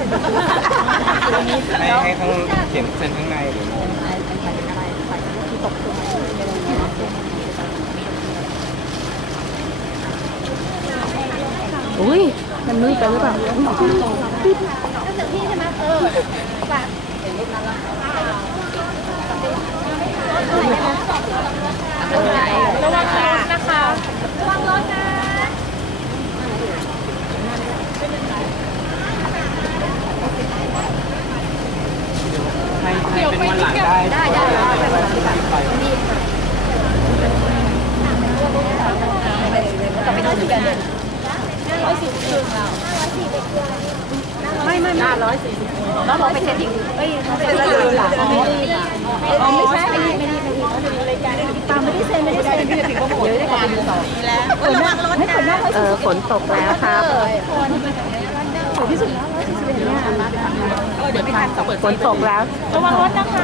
ให้ข้างเขียนเส้นข้างในหรืออุ้ยมันมืดไปหรือเปล่าพี่ใช่ไหมระวังรถนะคะระวังรถนะให้เป็นวันหลังได้เป็นวันหลังดีกว่าก็ไม่ต้องเสียเงินไม่140แล้วเราไปเซ็นอีกไม่ได้เลยหรอไม่ใช่ตามไม่ได้เซ็นถึงก็หมดเลยได้ก่อนต่อแล้วระวังรถนะฝนตกแล้วครับสวยที่สุดแล้วเดี๋ยวไม่ทันฝนตกแล้วระวังรถนะคะ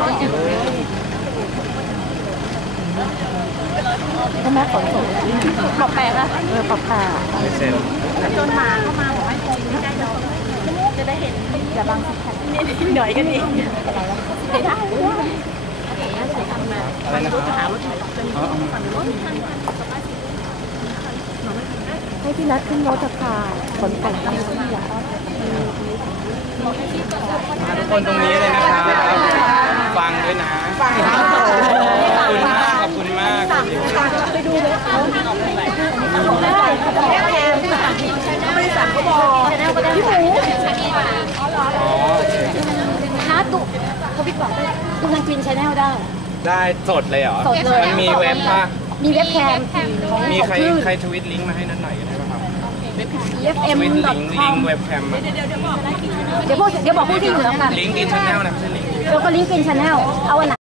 ใช่ไหมฝนตกปรับแปลงอะปรับแปลงเซ็นจนมาเข้ามาบอกให้คงไม่ได้เราจะได้เห็นอย่าบังสิครับหน่อยก็ดีเดี๋ยวถ้าอะไรนะครับให้พี่นัดขึ้นรถจะพาฝนตกที่อยากทุกคนตรงนี้เลยนะครับฟังด้วยนะขอบคุณมากไปดูเลยเขาได้ไม่สั่งก็บอกพี่หมูนะตุ๊กเขาพี่บอกดูทางกินชาแนลได้สดเลยเหรอสดเลยมันมีเว็บป่ะมีเว็บแคมมีใครทวิตลิงก์มาให้นั่นหน่อยได้ป่ะครับ FM ลิงก์เว็บแคมเดี๋ยวบอกผู้ที่อยู่แล้วกันลิงก์กินชาแนลนะไม่ใช่ลิงก์แล้วก็ลิงก์กินชาแนลเอาวันไหน